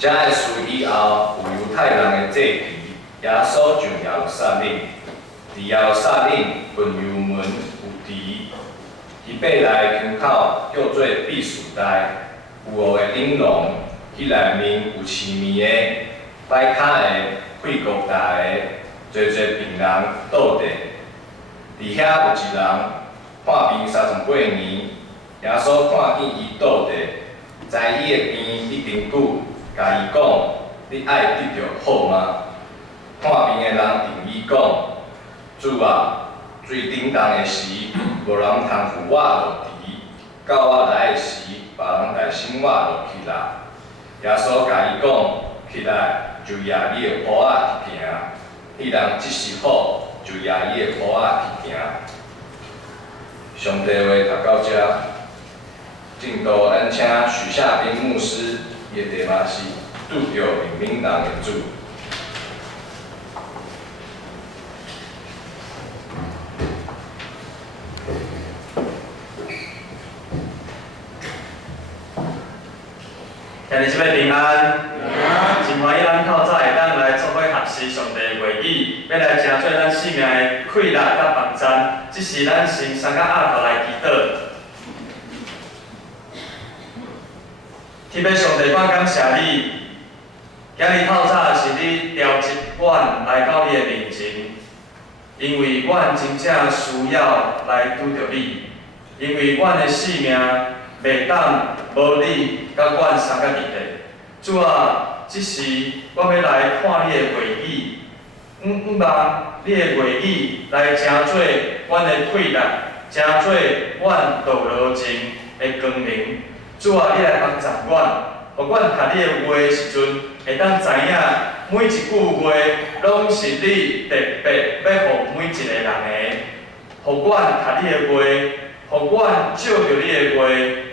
这个事以后，有犹太人的祭旗，耶稣上耶路撒冷，伫耶路撒冷分油门有池，伊爬来坑口叫做避暑台，有五个顶笼，迄内面有饲面的、摆骹的、血国大的，侪病人倒地。伫遐有一人看病38年，耶稣看见伊倒地，知伊的病已经久，甲伊讲：你爱得着好吗？看病的人对伊讲：主啊，最顶重的时，无人通扶我落池，到我来的时，别人来升我落去啦。耶稣甲伊讲：起来，就抓你的蚵仔去行。迄人即时好，就抓伊的蚵仔去行。上帝话读到这，进度咱请许夏斌牧师，伊的题目是拄着明明人的主。今日即摆平安，真欢喜咱透早会当来做伙学习上帝的话语，要来成做咱生命的快乐甲帮助。即是咱先三甲压头来祈祷。天父上帝，我感谢你，今日透早是你调一阮来到你的面前，因为阮真正需要来拄着你，因为阮的生命袂当无你甲阮三甲伫咧。主啊，即时我要来看你的话语，望你的话语来成做阮的快乐，成做阮道路前的光明。主啊，你来帮助阮，互阮读你的话的时阵，会当知影每一句话拢是你特别要互每一个人的，互阮读你的话，互阮照着你的话，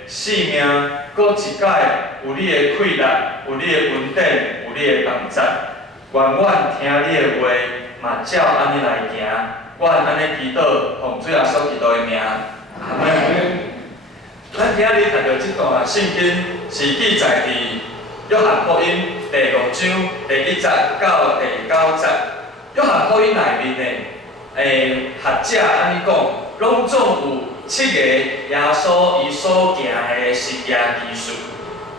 生命搁一摆有你的快乐，有你的稳定，有你的帮助。愿阮听你的话，嘛照安尼来行。阮安尼祈祷，奉主耶稣基督的名，阿门。咱今日读到即段圣经是记载伫约翰福音第6章第1节到第9节。约翰福音内面的学者安尼讲，拢总有7个耶稣伊所行的神业奇事。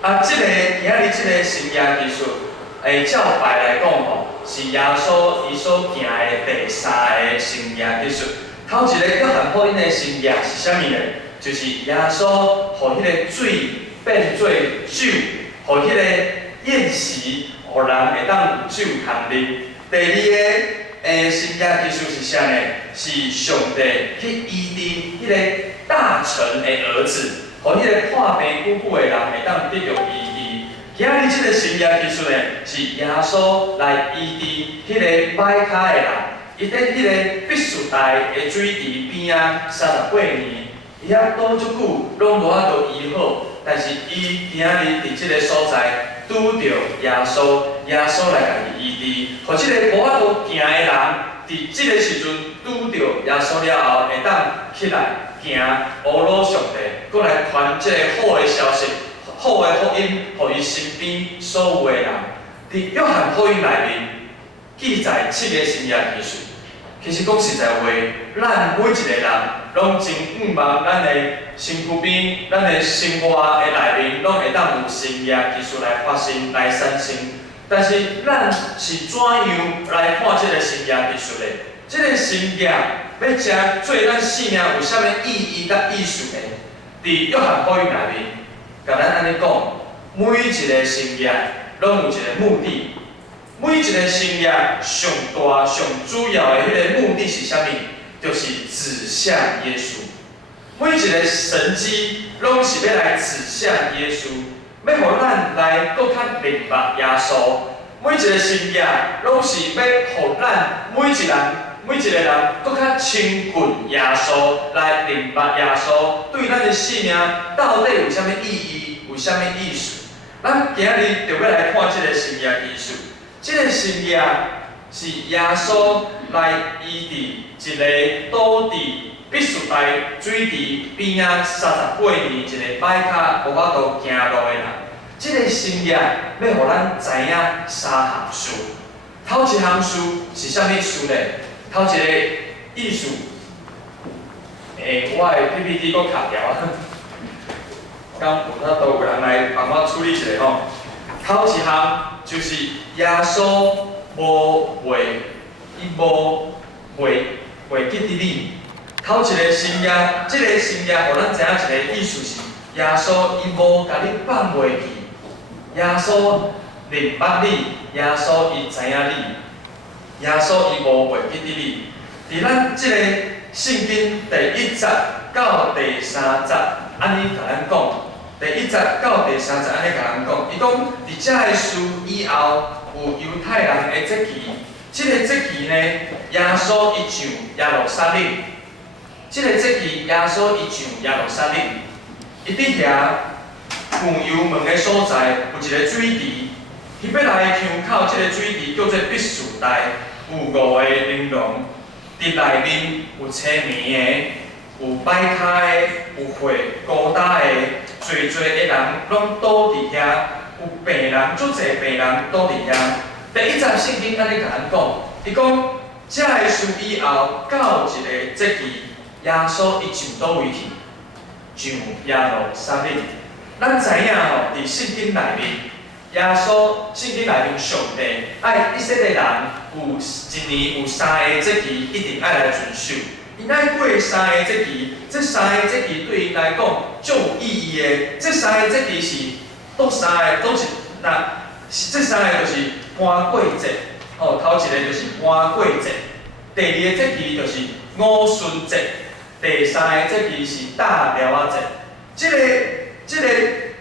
今日即个神业奇事，照摆来讲吼，是耶稣伊所行的第3个神业奇事。头一个约翰福音的神业是啥物呢？就是耶稣互迄个水变做酒，互迄个宴席，互人会当有酒通啉。第二个神业奇事是啥呢？是上帝去医治迄个大臣的儿子，互迄个破病久久的人会当得到医治。今日即个神业奇事呢，是耶稣来医治迄个歹骹的人，伊伫迄个必须台的水池边啊，38年。伊遐倒足久，拢无法度医好，但是伊今日伫即个所在拄着耶稣，耶稣来家己医治，互即个无法度行的人，伫即个时阵拄着耶稣了后，会当起来行，乌罗上帝，搁来传即个好的消息，好的福音，互伊身边所有的人。伫约翰福音内面记载7个神业奇事。其实讲实在话，咱每一个人拢真望咱的身躯边、咱的生活的内面，拢会当有神业奇事来发生、来产生。但是咱是怎样来看这个神业奇事呢？这个神业要正做咱生命有啥物意义甲意思呢？伫约翰福音内面，甲咱安尼讲，每一个神业拢有一个目的。每一个神业上大、上主要的迄个目的是啥物？就是指向耶稣。每一个神迹拢是要来指向耶稣，要互咱来搁较明白耶稣。每一个神业拢是要互咱每一个人搁较亲近耶稣，来明白耶稣对咱的生命到底有啥物意义，有啥物意思。咱今日就要来看这个神业奇事。这个神业是耶稣来医治一个倒伫必须台水池边仔38年一个歹骹无法度行路的人。即个新约要互咱知影三项事。头一项事是啥物事呢？头一个意思，我的 PPT 搁卡条啊，刚有法度有人来帮我处理一下吼。头一项就是耶稣无袂记得你。头一个新约，即个新约，互咱知影一个意思是，耶稣伊无甲你放袂记，耶稣认捌你，耶稣伊知影你，耶稣伊无袂记得你。伫咱即个圣经第1节到第3节，安尼甲咱讲，第1节到第3节安尼甲咱讲，伊讲伫遮个事以后，有犹太人的节期，即个节期呢，耶稣伊上耶路撒冷。即个节期，耶稣伊上耶路撒冷，伊伫遐附油门的所在有一个水池，伊要来巷口即个水池叫做必士台，有5个玲珑，伫内面有青面的，有摆骹的，有血孤单的，侪侪的人拢倒伫遐，有病人，足侪病人倒伫遐。第1节圣经安尼甲咱讲，伊讲遮个事以后到一个节期。耶稣伊上倒位去？上耶路撒冷。咱知影吼，伫圣经内面，耶稣圣经内面上帝爱以色列人有一年有3个节期，一定爱来遵守。因爱过3个节期，这3个节期对因来讲足有意义的。这3个节期是倒3个，倒是这3个就是搬过节。头一个就是搬过节，第2个节期就是五旬节。第3个节期是大寮仔节，这个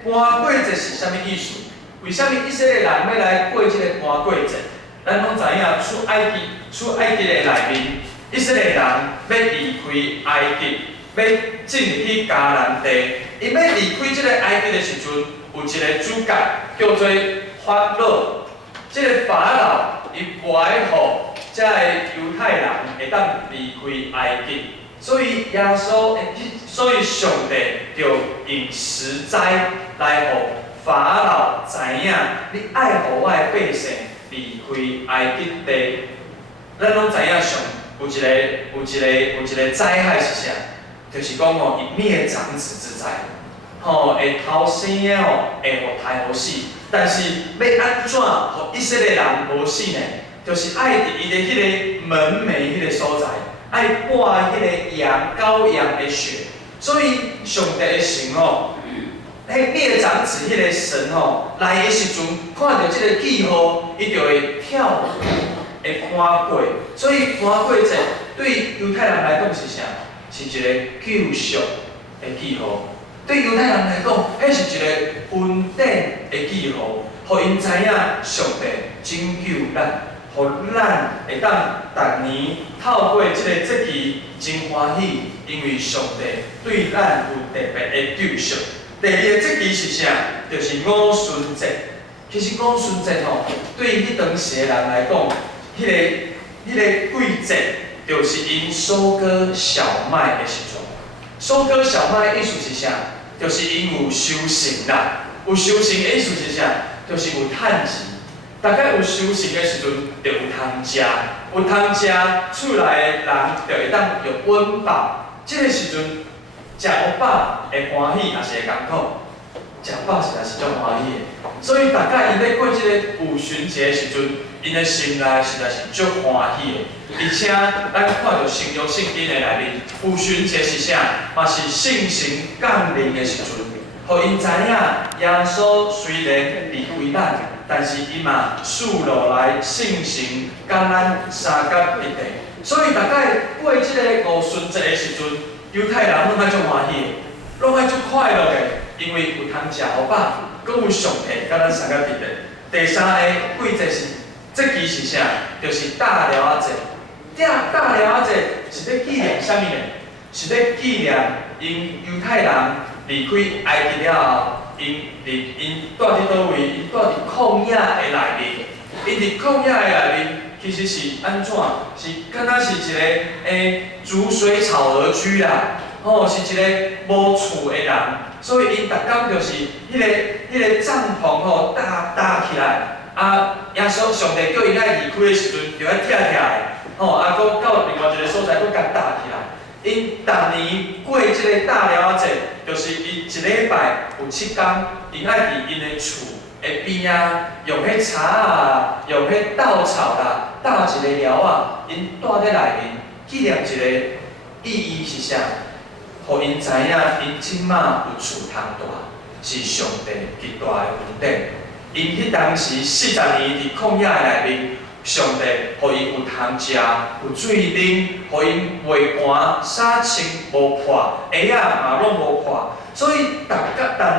搬过节是啥物意思？为啥物以色列人要来过这个搬过节？咱拢知影出埃及的内面，以色列人要离开埃及，要进入去迦南地。因要离开这个埃及的时阵，有一个主角叫做法老。这个法老伊不爱互这个犹太人会当离开埃及。所以所以上帝就用实在来互法老知影，你爱互我的百姓离开埃及地。咱拢知影上有一个灾害是啥？就是讲吼，以灭长子之灾，会偷生的会互杀互死。但是要安怎互以色列人无死呢？就是爱伫伊的迄个门楣迄个所在。爱挂迄个羔羊的血，所以上帝的神迄灭长子迄个神来的时阵，看到这个记号，伊就会跳舞，会搬过。所以搬过节对犹太人来讲是啥？是一个救赎的记号。对犹太人来讲，迄是一个恩典的记号，互因知影上帝拯救咱。互咱会当逐年透过这个节期真欢喜，因为上帝对咱有特别的救赎。第2个节期是啥？就是五旬节。其实五旬节对于迄当时的人来讲，迄个季节，就是因收割小麦的时阵。收割小麦的意思是啥？就是因有收成啦。有收成的意思是啥？就是有趁钱。大概有收成的时阵，就有通食，有通食，厝内的人就会当有温饱。这个时阵，食有饱会欢喜，也是会艰苦。食饱实在是足欢喜的。所以大家因咧过这个五旬节的时阵，因的心内实在是足欢喜的。而且咱看到新约圣经的内面，五旬节是啥？嘛是圣神降临的时阵，互因知影耶稣虽然离开咱。但是伊嘛赐落来圣神，甲咱三角一体。所以大概过即个五旬节的时阵，犹太人拢爱足欢喜的，拢爱足快乐的，因为有通食好饱，佮有上帝甲咱三角一体。第3个季节是节期是啥？就是大寮仔节。大寮仔节是咧纪念啥物呢？是咧纪念因犹太人离开埃及了后。因住伫倒位？因住伫旷野的内面。因伫旷野的内面，其实是安怎？是敢若是一个逐水草而居啦。是一个无厝的人。所以因逐工就是迄个帐篷吼搭起来，耶稣上帝叫因爱离开的时阵，就爱拆的，吼，搁到另外一个所在，搁甲搭起来。因逐年过即个大了节，就是伊一礼拜有7天，因爱伫因的厝的边用迄柴用迄稻草搭一个寮因住在内面，纪念一个意义是啥？互因知影，因即马有厝通住，是上帝极大的恩典。因迄当时40年伫旷野内面，上帝互因有通食，有水啉，互因袂寒，衫穿无破，鞋嘛拢无破。所以逐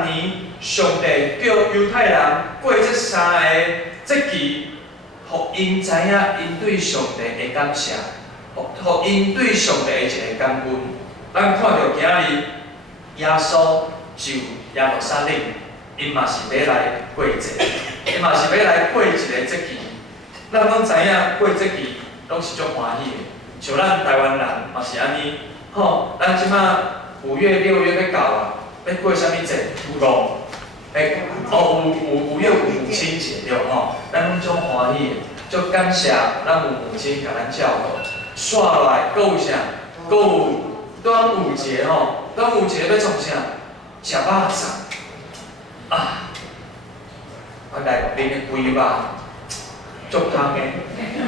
年，上帝叫犹太人过这3个节期，互因知影因对上帝的感谢，互因对上帝的一个感恩。咱看到今日耶稣就耶路撒冷，因嘛是要来过节，因嘛是要来过一个节期。咱拢知影过节期拢是足欢喜的，像咱台湾人嘛是安尼。吼，咱即马5月、6月要到啊，要过啥物节？有5月母亲节对吼，咱拢足欢喜的，足感谢咱有母亲甲咱照顾。煞落来，搁有啥？搁有端午节吼，端午节要创啥？食肉粽啊！我来啉个龟肉，足香的，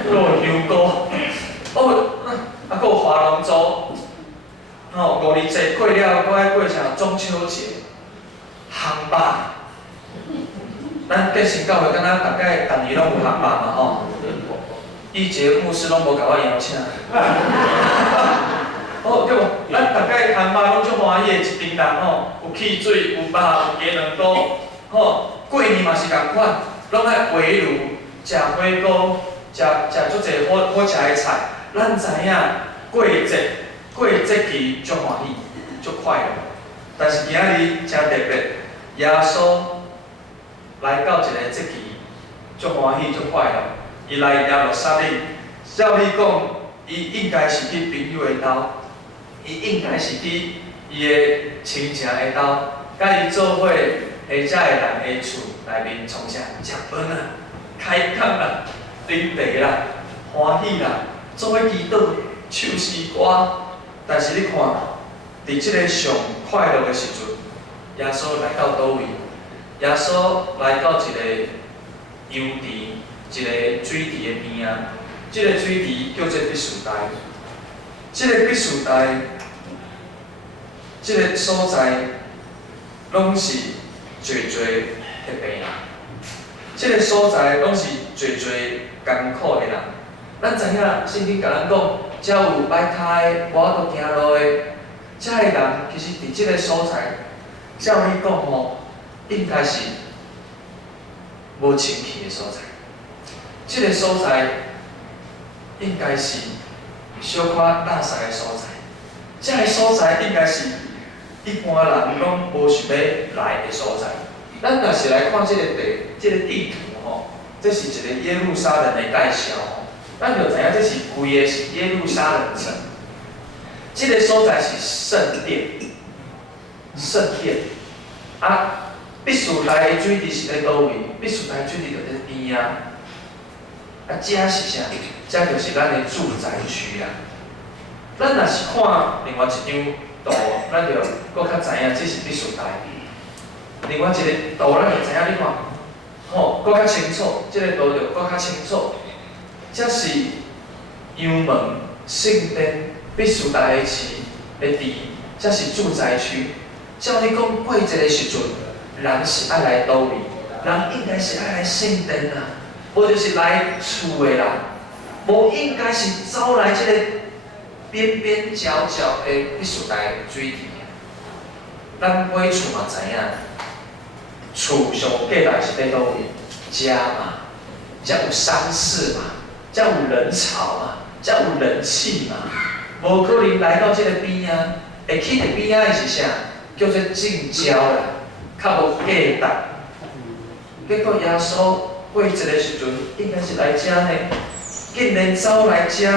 搁有香菇，搁有划龙舟，吼，5日节过了，搁爱过啥？中秋节，烘肉。咱建成教会敢若逐年拢有烘肉嘛吼，以前牧师拢无甲我邀请。哦，对无，咱大概烘肉拢足欢喜的，一群人吼，有汽水，有肉，有鸡卵糕，吼，过年嘛是共款，拢爱围炉，食火锅，食足济好食的菜。咱知影过节期足欢喜，足快乐。但是今日真特别，耶稣来到一个节期，足欢喜，足快乐。伊来耶路撒冷，照理讲，伊应该是去朋友的兜。伊应该是去伊的亲情的兜，甲伊做伙下遮的人的厝内面创啥食饭开讲啉茶欢喜做伙祈祷、唱诗歌。但是你看，伫即个上快乐的时阵，耶稣来到倒位？耶稣来到一个羊池，一个水池的边即个水池叫做必须台。即个必须台，即个所在，拢是侪的病人。即个所在，拢是侪艰苦的人。咱知影，圣经甲咱讲，只有歹胎、无法度行路的，遮个人其实伫即个所在，照理讲吼，应该是无清气的所在。即个所在，应该是小可垃圾的所在，遮个所在应该是一般人拢无想要来的所在。咱若是来看即个地图吼，这是一个耶路撒冷的介绍吼，咱就知影这是规个是耶路撒冷城。即个所在是圣殿，必须台的水池是咧倒位？必须台水池就咧边遮是啥？遮就是咱的住宅区咱若是看另外一张图，咱就搁较知影这是必须台。另外一个图，咱就知影你看，搁较清楚，这个图就搁较清楚。这是羊门、圣殿、必须台的市的地，这是住宅区。照理讲，过节的时阵，人是爱来倒位？人应该是爱来圣殿无就是来厝的人，无应该是走来这个边边角角的必须台水池。咱买厝嘛知影，厝上价值是在倒位？家嘛，才有丧事嘛，才有人潮嘛，才有人气嘛。无可能来到这个边会去伫边的是啥？叫做近郊啦，较无价值。结果耶稣过节的时阵，应该是来遮呢，竟然走来遮，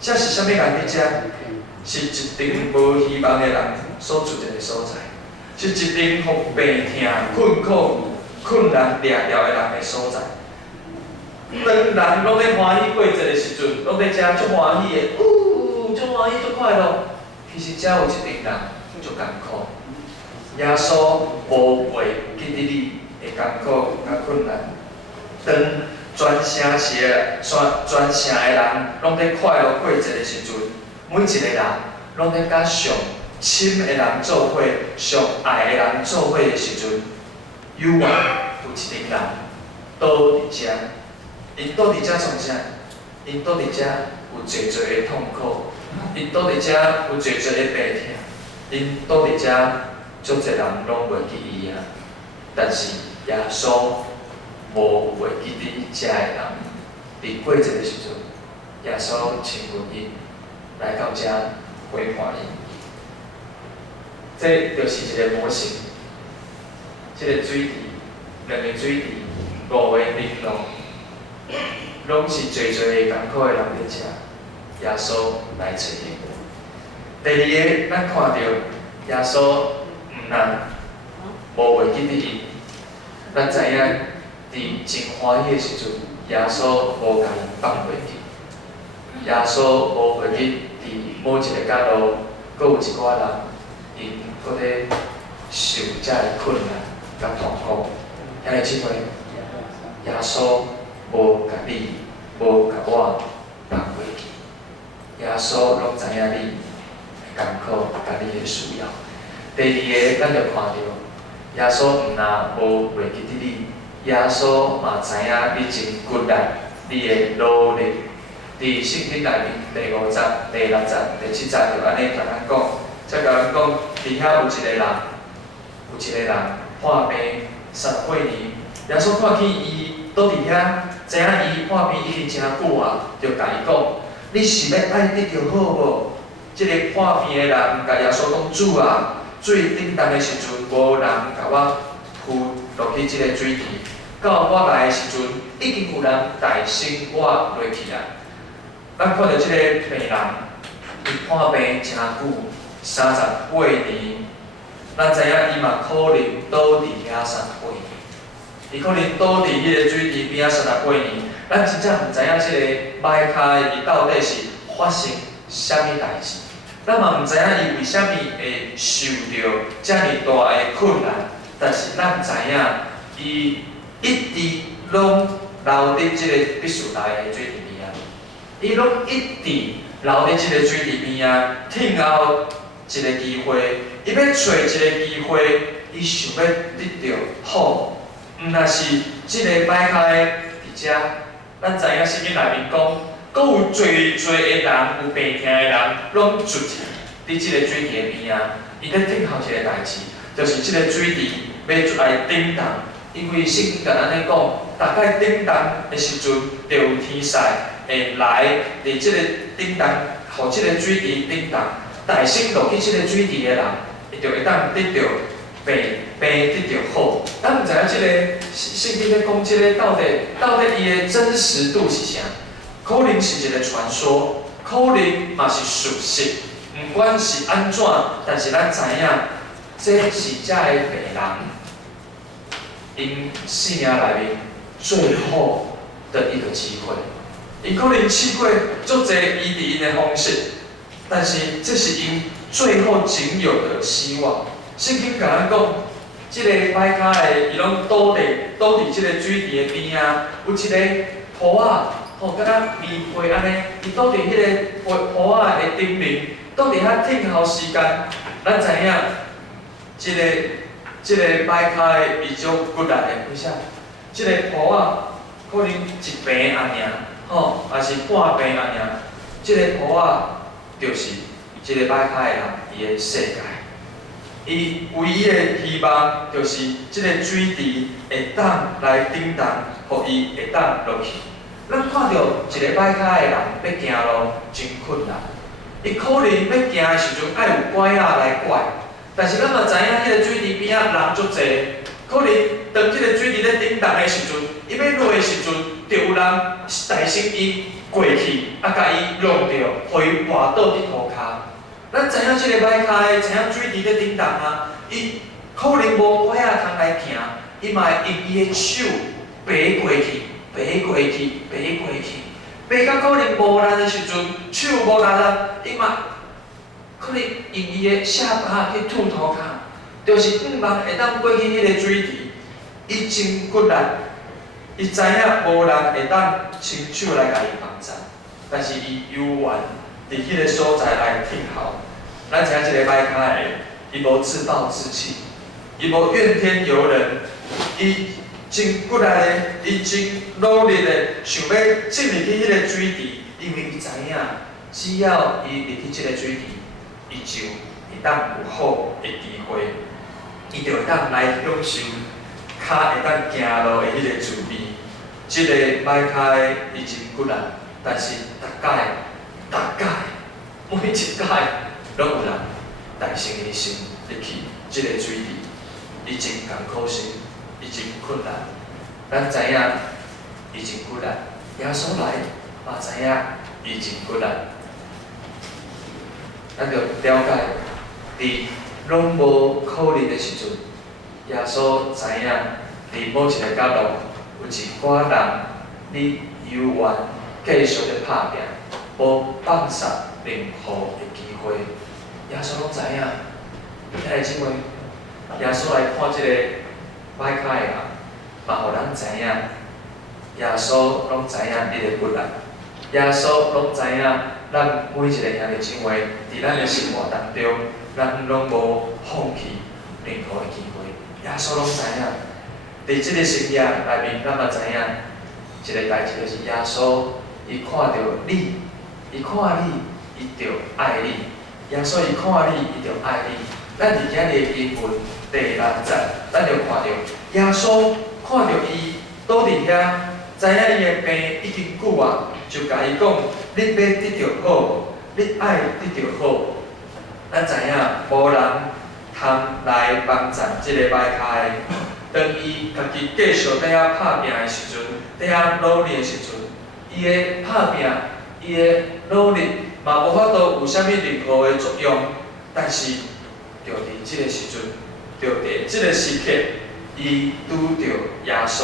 这是啥物人伫遮？是一群无希望的人所住的所在。是一定互病痛、困苦、困难掠着的人的所在。当人拢咧欢喜过节的时阵，拢咧遮足欢喜的，足欢喜、足快乐。其实遮有一群人足艰苦。耶稣无会记得你的艰苦甲困难。当全城的人拢咧快乐过节的时阵，每一个人拢咧甲上亲的人做伙、上爱的人做伙的时阵，有一群人倒伫遮。因倒伫遮创啥？因倒伫遮有济济的痛苦，因倒伫遮有济济的病痛，因倒伫遮足济人拢袂记伊啊。但是耶稣无袂记得遮的人，伫过节的时阵，耶稣亲阮因来到遮陪伴因。这就是一个模型，这个水池，两个水池，5个玲珑。拢是济济个艰苦的人伫遮，耶稣来找因。第二个，咱看到耶稣毋但无袂记得因，咱知影伫真欢喜的时阵，耶稣无甲因放袂记。耶稣无袂记伫某一个角落，阁有一寡人，因阁咧受遮个困难甲痛苦。遐个即回，耶稣无甲你，无甲我放袂记。耶稣拢知影你的艰苦，甲你的需要。第二个，咱就看到耶稣毋但无袂记得你，耶稣嘛知影你真骨力，你的努力。伫圣经内面第5章、第6章、第7章就安尼甲咱讲，则甲咱讲，伫遐有一个人患病30岁年，耶稣看见伊倒伫遐。知影伊破病已经真久啊，就甲伊讲：你是要爱得着好无？即个破病的人甲耶稣讲：主啊，水顶冻的时阵，无人甲我扶落去即个水池。到我来的时阵，已经有人代先我落去啊。咱看到即个病人，伊破病真久，38年，咱知影伊嘛可能倒伫遐38年。伊可能倒伫迄个水池边仔38年，咱真正毋知影即个歹骹伊到底是发生啥物代志，咱嘛毋知影伊为虾米会受到遮尔大的困难。但是咱知影，伊一直拢留伫即个必须来的水池边仔，伊拢一直留伫即个水池边仔，等候一个机会，伊要找一个机会，伊想要得到好。毋但是即个歹骹的伫遮，咱知影圣经内面讲，阁有侪侪的人，有病痛的人，拢聚集伫即个水池的边仔，伊咧等候一个代志，就是即个水池要来顶冻，因为圣经甲咱咧讲，大概顶冻的时阵，就有天使会来伫即个顶冻，互即个水池顶冻，代先落去即个水池的人，伊就会当得到。病得着好，咱毋知影即个圣经咧讲，即个到底伊的真实度是啥？可能是一个传说，可能嘛是事实。毋管是安怎，但是咱知影，这是遮个病人因生命内面最好的一个机会。伊可能试过足侪医治因的方式，但是这是因最后仅有的希望。圣经甲咱讲，即个歹骹的，伊拢倒伫即个水池的边啊，有一个铺仔，敢若棉被安尼，伊倒伫迄个铺仔的顶面，倒伫遐等候时间。咱知影，即个歹骹的，伊足骨力的，为啥？即个铺仔可能一平安尔，还是半平安尔。即个铺仔就是即个歹骹的人伊的世界。伊唯一的希望就是即个水池会当来顶冻，互伊会当落去。咱看到一个歹骹的人要行路真困难，伊可能要行的时阵爱有拐仔来拐，但是咱嘛知影迄个水池边仔人足济，可能当即个水池咧顶冻的时阵，伊要落的时阵，就有人代先伊过去，甲伊弄着，互伊滑倒伫涂骹。咱知影即个歹骹的，知影水池咧顶冻啊，伊可能无拐仔通来行，伊嘛会用伊的手爬过去，爬过去，爬过去，爬到可能无力的时阵，手无力啊，伊嘛可能用伊的下巴去吐涂骹，就是望会当过去迄个水池，伊真骨力，伊知影无人会当伸手来甲伊帮助，但是伊悠然伫迄个所在来听候。咱知影即个歹脚的，伊无自暴自弃，伊无怨天尤人，伊真骨力的，伊真努力的，想要进入去迄个水池，因为伊知影，只要伊入去即个水池，伊就会当有好的机会，伊就会当来享受脚会当行路的迄个滋味。即个歹脚的，伊真骨力，但是逐届每一届拢有人大生伊心入去即个水池，伊真艰苦心，伊真困难。咱知影伊真骨力，耶稣来嘛知影伊真骨力。咱着了解，伫拢无可能的时阵，耶稣知影伫某一个角落有一寡人，你犹原继续咧拍拼，无放下任何的机会。耶稣拢知影，兄弟姊妹，耶稣来看即个歹脚的人，嘛互咱知影，耶稣拢知影你的骨力，耶稣拢知影咱每一个兄弟姊妹伫咱的生活当中，咱拢无放弃任何的机会。耶稣拢知影，伫即个圣经内面，咱嘛知影一个代志，就是耶稣伊看到你，伊看你，伊就爱你。耶稣伊看你，伊就爱你。咱伫今日的经文第6节，咱就看到耶稣看到伊倒伫遐，知影伊的病已经久啊，就甲伊讲：你要得到好无？你爱得到好。咱知影无人通来帮助即个歹脚的，当伊家己继续在遐拍拼的时阵，在遐努力的时阵，伊的拍拼，伊的努力。嘛无法度有啥物任何的作用，但是就伫即个时阵，就伫即个时刻，伊拄着耶稣，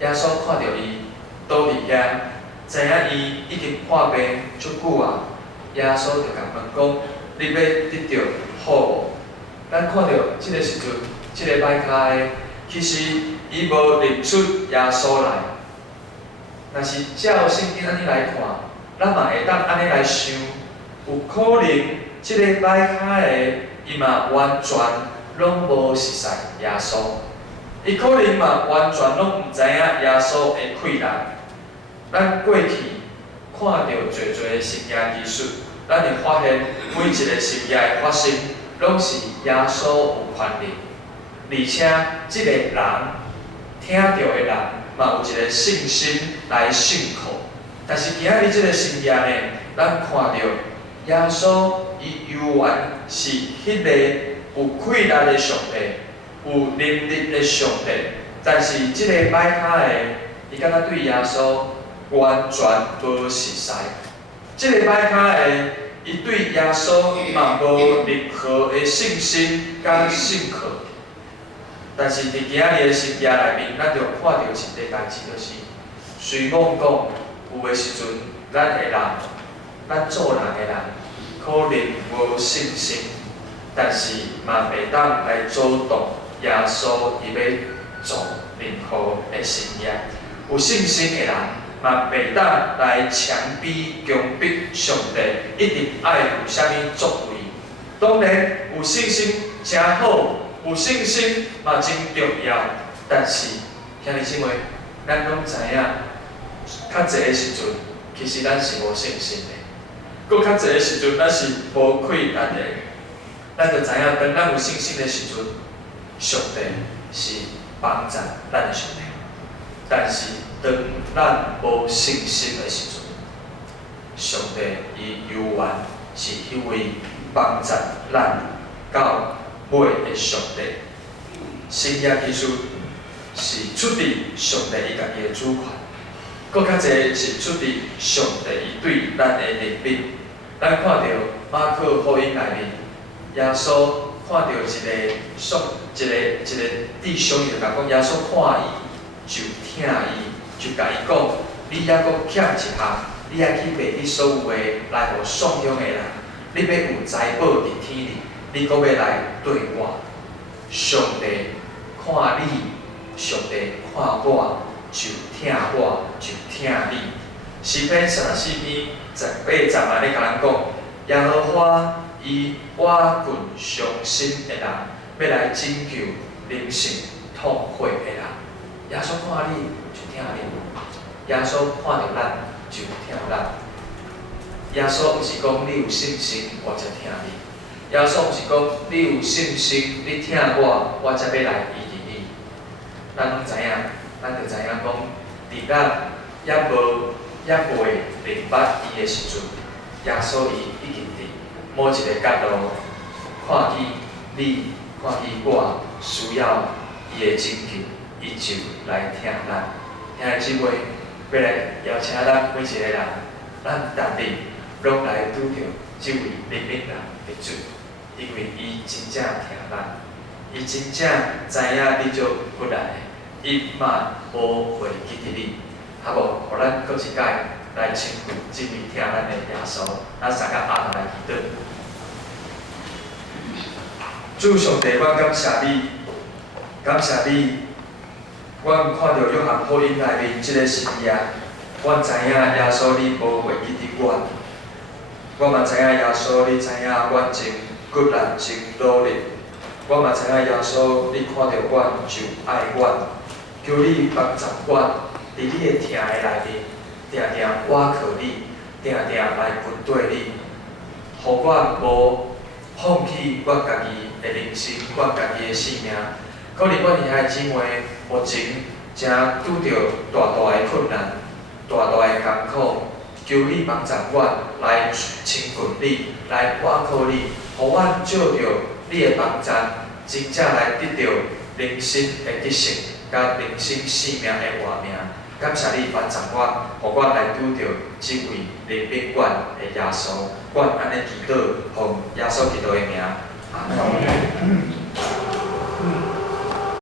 耶稣看到伊倒伫遐，知影伊已经破病足久啊，耶稣就甲问讲：你要得到好无？咱看到即个时阵，即个歹脚的，其实伊无认出耶稣来，若是照圣经安尼来看。咱嘛会当安尼来想，有可能即个歹脚的，伊嘛完全拢无熟悉耶稣，伊可能嘛完全拢毋知影耶稣的气力。咱过去看到侪侪的神迹奇事，咱会发现每一个神迹的发生，拢是耶稣有权利，而且即个人听到的人嘛有一个信心来信靠。但是今仔日即个圣经呢，咱看到耶稣伊犹原是迄个有气力的上帝，有能力的上帝。但是即个歹脚的，伊敢若对耶稣完全无熟悉。即个歹脚的，伊对耶稣嘛无任何的信心甲信靠。但是伫今仔日的圣经内面，咱就看到一个代志，就是随我讲。有的时阵，咱的人，咱做人的人，可能无信心，但是嘛袂当来阻挡耶稣伊要做任何的神业。有信心的人，嘛袂当来强逼强迫上帝一定爱有啥物作为。当然有信心真好，有信心嘛真重要，但是兄弟姊妹，咱拢知影。较济的时阵，其实咱是无信心的；，搁较济的时阵，咱是无气力的。咱就知影，当咱有信心的时阵，上帝是帮助咱的上帝；，但是当咱无信心的时阵，上帝伊犹原是迄位帮助咱到尾的上帝。神业技术是出自上帝伊家己的主权。搁较济是出自上帝伊对咱的怜悯。咱看到马可福音内面，耶稣看到一个弟兄就甲讲，耶稣看伊就疼伊，就甲伊讲，你还阁欠一项，你还去卖你所有诶来互送养诶人，你要有财宝伫天里，你阁要来对我。上帝看你，上帝看我，就疼我，就疼你。诗篇34篇18节嘛咧甲咱讲，耶和华以我群伤心的人，要来拯救灵性痛悔的人。耶稣看你就疼你，耶稣看到咱就疼咱。耶稣毋是讲你有信心，我才疼你。耶稣毋是讲你有信心，你疼我，我才要来医治你。咱拢知影，咱就知影讲，伫咱还未明白伊的时阵，耶稣伊已经伫某一个角度看见你，看见我需要伊的拯救，伊就来听咱。听的即话，要来邀请咱每一个人，咱逐日拢来拄着即位灵敏人的主。因为伊真正疼咱，伊真正知影你做不来，伊嘛无会记得你，啊无，互咱搁一届来称呼这位疼咱的耶稣，咱三甲阿来祈祷。主上帝，阮感谢你，感谢你，阮看到约翰福音内面即个实验，阮知影耶稣你无会记得阮，阮嘛知影耶稣你知影阮真。骨力真努力，我嘛知影耶稣，你看到阮就爱阮，求你帮助阮，伫你的疼的内面，定定倚靠你，定定来跟对你，互阮无放弃阮家己的人生，阮家己的性命。可能阮兄弟姊妹目前正拄着大大的困难，大大的艰苦，求你帮助阮来亲近你，来倚靠你。互阮照着你的帮助，真正来得到人生的得胜，甲人生生命的活命。感谢你帮助我，互我来拄着这位灵敏阮的耶稣。阮安尼祈祷，奉耶稣基督的名，阿门。